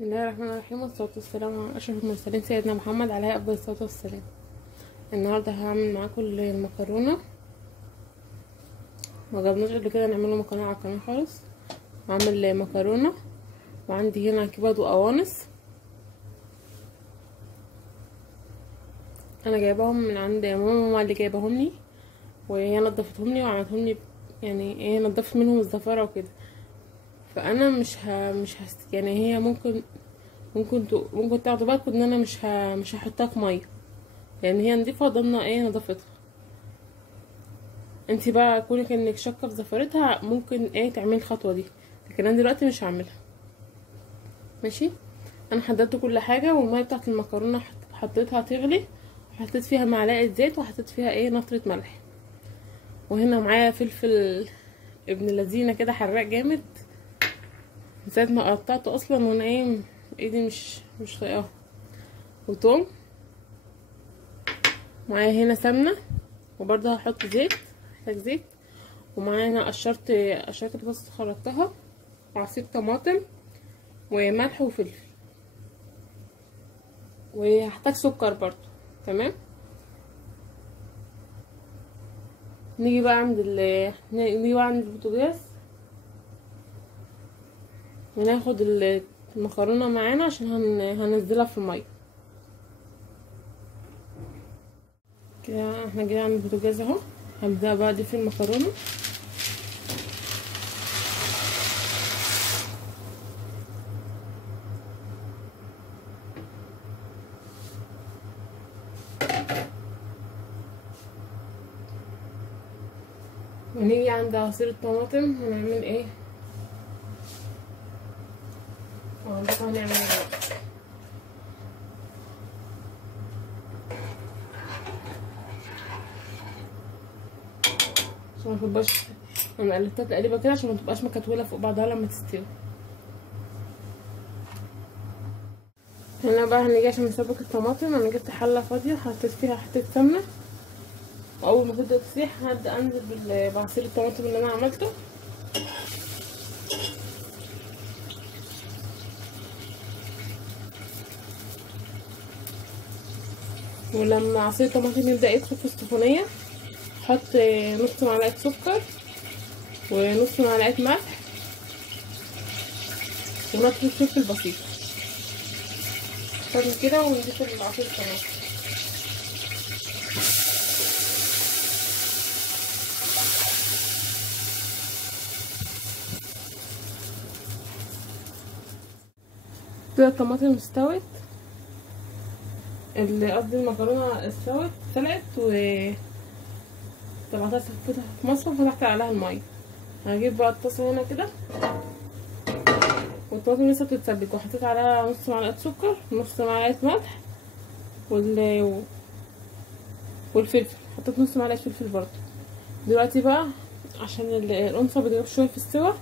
بسم الله الرحمن الرحيم، والصلاة والسلام على أشرف المرسلين سيدنا محمد عليه أفضل الصلاة والسلام. النهاردة هعمل معاكم المكرونة. مجربناش قبل كده نعمله مكرونة على القناة خالص. هعمل مكرونة، وعندي هنا كبد وقوانص أنا جايباهم من عند ماما اللي جايباهم لي، وهي نضفتهم لي وعملتهم لي، يعني ايه، نضفت منهم الزفارة وكده. فأنا مش يعني هي ممكن تاخدوا بالكم ان انا مش هحطها في ميه، لان هي نضيفه ضمن نضافتها. انتي بقى كونك انك شاكه في زفارتها ممكن تعملي الخطوه دي، لكن انا دلوقتي مش هعملها. ماشي. انا حضرت كل حاجه، والميه بتاعت المكرونه حطيتها تغلي، وحطيت فيها معلقه زيت، وحطيت فيها نطره ملح. وهنا معايا فلفل ابن لذينه كده حراق جامد، من ساعه ما قطعته اصلا وانا ايدي مش طايقاها. وتوم، معايا هنا سمنه، وبرضه هحط زيت، محتاج زيت. ومعايا هنا قشرت البصل خرطتها، وعصير طماطم، وملح وفلفل، وهحتاج سكر برضو. تمام. نيجي بقى عند البوتاجاز، وناخد المكرونه معانا عشان هننزلها في الميه. كده احنا جايين عند البوتاجاز اهو. هبدا بقى اضيف المكرونه. ونيجي عند عصير الطماطم هنعمل ايه، هنعمل ايه. عشان متبقاش، انا قلبتها تقليبه كده عشان متبقاش مكتوله فوق بعضها لما تستوي. هنا بقى هنيجي عشان نسبك الطماطم. انا جبت حله فاضيه، حطيت سمنه، واول ما تبدا تسيح هبدا انزل بعصير الطماطم اللي انا عملته. ولما عصير الطماطم يبدا يدخل في السخونيه، احط نص معلقه سكر، ونص معلقه ملح، ونطفي فلفل بسيط. نعمل كده ونضيف عصير الطماطم. كده الطماطم استوت، قصدي المكرونه استوت سلقت، طلعتها صفيتها في مصفى وفتحت عليها الميه. هجيب بقى الطاسه هنا كده، والطماطم لسه بتتسبك، وحطيت عليها نص معلقه سكر، ونص معلقه ملح، والفلفل حطيت نص معلقه فلفل برضه. دلوقتي بقى عشان القنصه بتغيب شويه في السوا،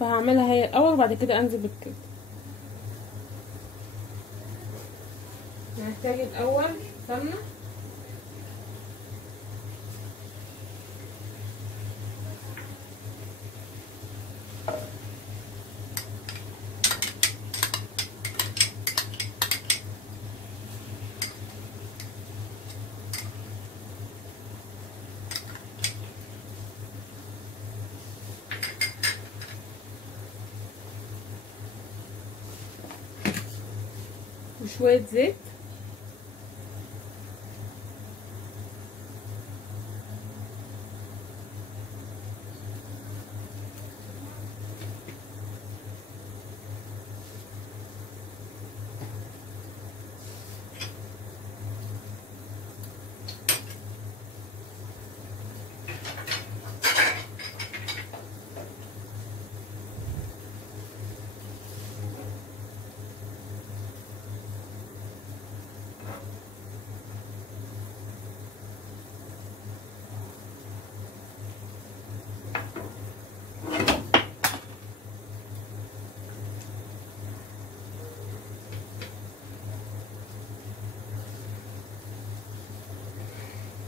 فهعملها هي الاول وبعد كده انزل بالكبد. هنحتاج الاول سمنه، وشويه زيت،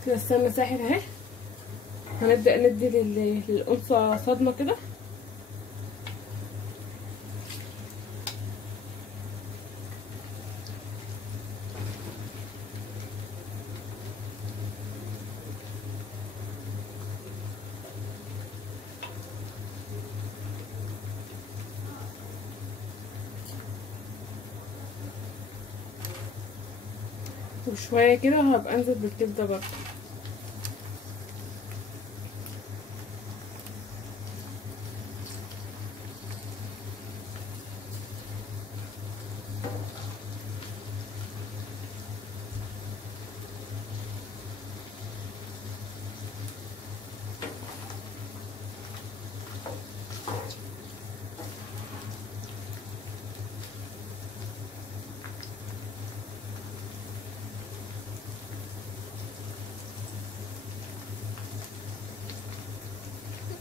كده السمنه ساحت اهي. هنبدا ندي للقنصه صدمه كده. وشويه كده هبقى انزل بالكبده برضه.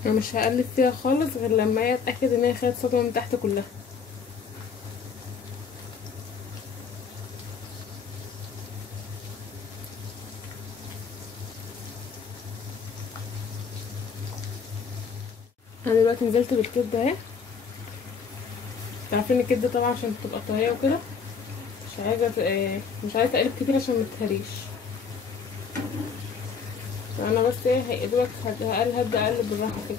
انا مش هقلب فيها خالص غير لما هي اتاكد ان هي خدت صدمه من تحت كلها. انا دلوقتي نزلت بالكبده اهي. عارفين الكبده طبعا عشان تبقى طريه وكده مش عايزه اقلب كتير عشان متهريش. فانا بس ايه هيدوك هبدا اقلب بالراحه كده.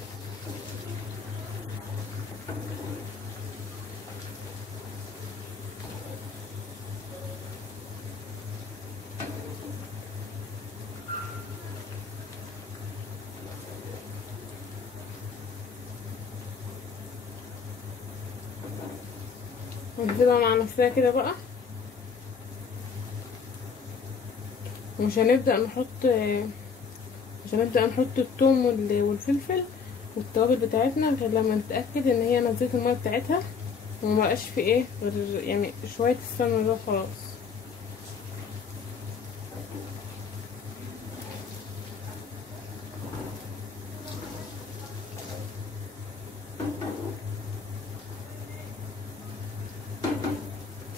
هنسيبها مع نفسها كده بقى، ومش هنبدأ نحط الثوم والفلفل والتوابل بتاعتنا غير لما نتأكد ان هي نزلت المية بتاعتها وما بقاش في ايه غير يعني شوية السمنة ده خلاص.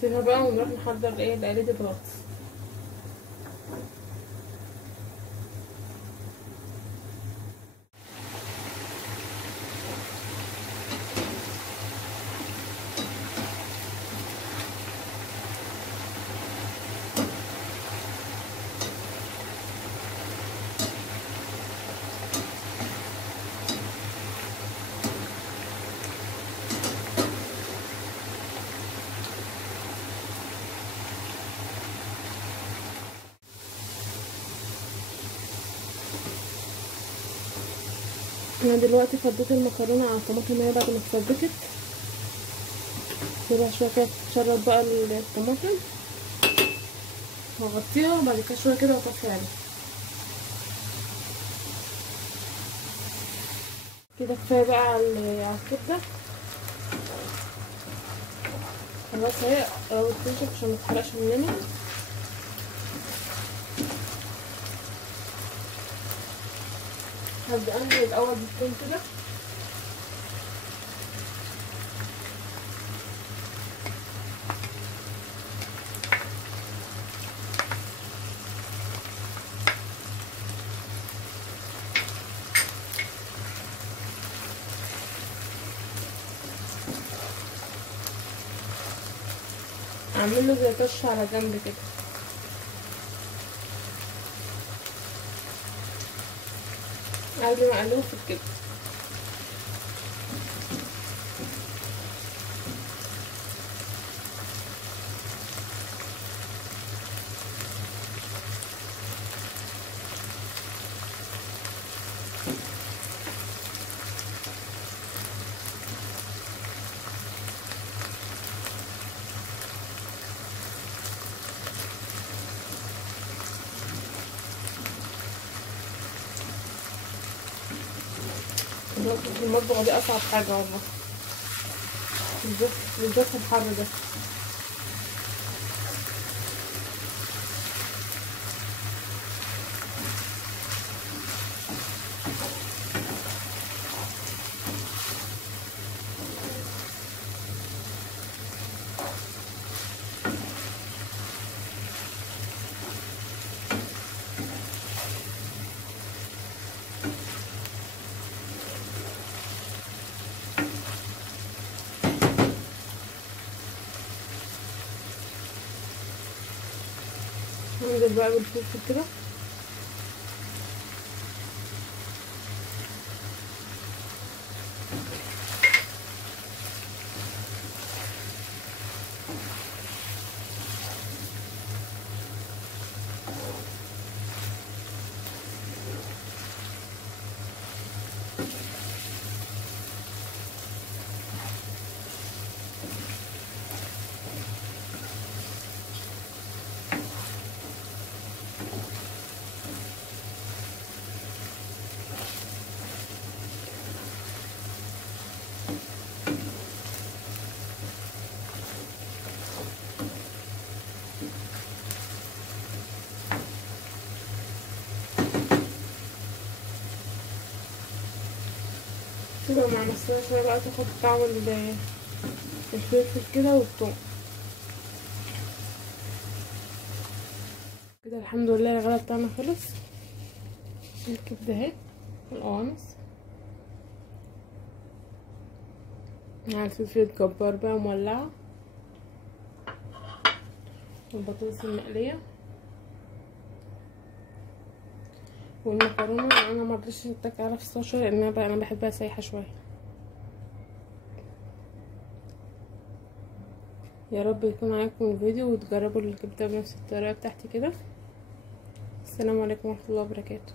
سيبها بقى ونروح نحضر ايه تقليد البطاطس. انا دلوقتي فضيت المكرونه على الطماطم هي بعد ما اتسبكت. سيبها شويه كده تتشرب بقى الطماطم، وهغطيها وبعد كده شويه كده واطفي عليها. كده كفايه بقى على الكبده. خلاص اهي قربت تنشف عشان متحرقش مننا. هبدأ انزل الاول بالثوم كده. اعمل له زي طش على جنب كده. قبل ما اقلبه في الكبده. في المطبخ دي اصعب حاجه والله، بالذات في الحر ده. هنزل بقى بالفلفل كده. تبقى مع نفسها شويه بقى، تاخد طعم الفلفل كده والثوم كده. الحمد لله الغدا بتاعنا خلص. الكبده اهي والقوانص مع الفلفل الجبار بقى مولعه، والبطاطس المقليه والمكرونه. انا مرضتش اتك على فيستاشيو لان انا بحبها سايحه شويه. يا رب يكون عجبكم الفيديو وتجربوا الكبده بنفس الطريقه بتاعتي كده. السلام عليكم ورحمه الله وبركاته.